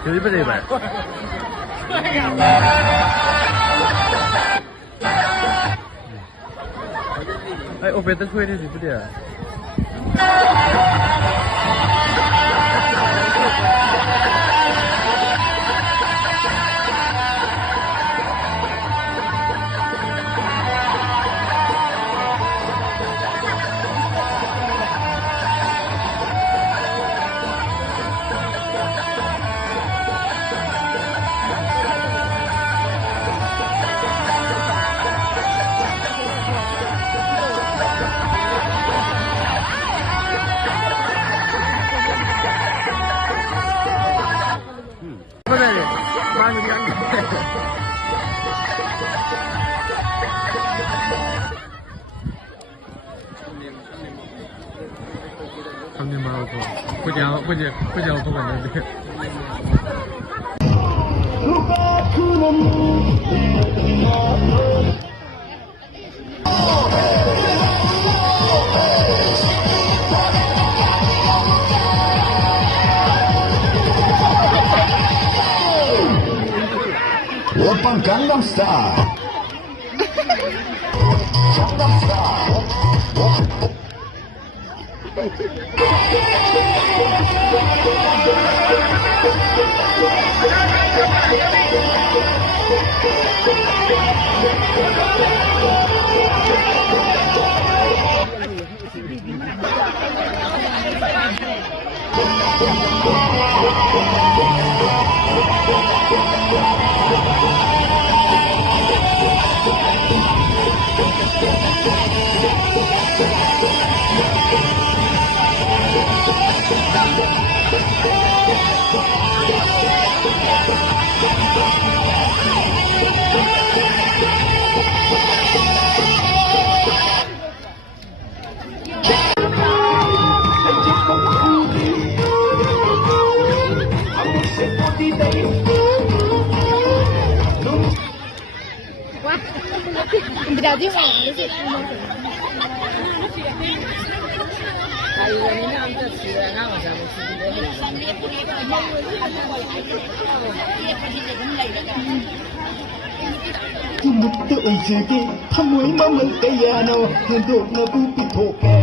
Jadi beri ba? Ay, operatorช่วยดิสิdia. Benar. Mana yang Kami mau tu. Punya tu kan dia. Oppa Gangnam Style. Gangnam Style. Tidak juga. Tumut tự jigi thamoi mamal kayano hendo na bupi thoke.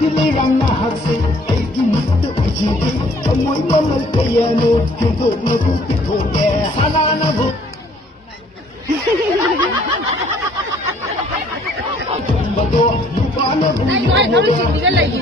Dili lang na hagsi ay tumut tự jigi thamoi mamal kayano hendo na bupi thoke. Sana na bu. Bato lupa na bu. Ay, kami sini kan lagi.